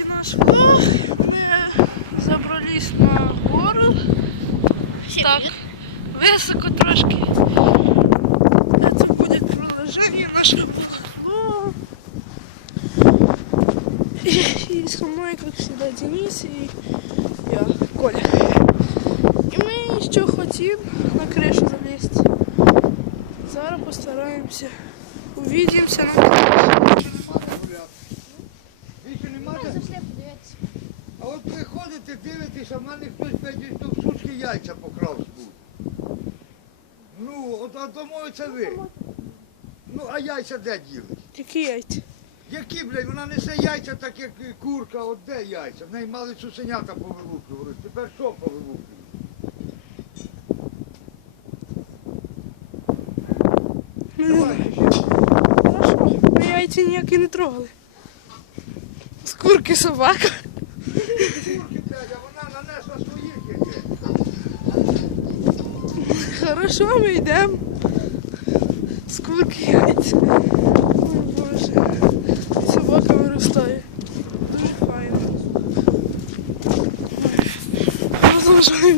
сьогодні наш влог. Ми забрались на гору. Так, високо трошки. Це буде продовження нашого влогу. И, и со мной, как всегда, Денис и я, Коля. И мы еще хотим на крышу залезть. Зараз постараемся. Увидимся на дивитесь, а в мене хтось п'ять штук сушки яйця покрав збув. Ну, от а це ви. Ну, а яйця де діли? Які яйця? Які, блядь, вона несе яйця, так як курка, от де яйця? В неї мали цуценята повилуплювали. Тепер що ще. Хорошо. Ми яйця ніякі не трогали. З курки собака. Вона нанесла своїх яких. Хорошо, ми йдемо. Скурки курки яйця. Ой, Боже. Собака виростає. Дуже файно. Продовжуємо.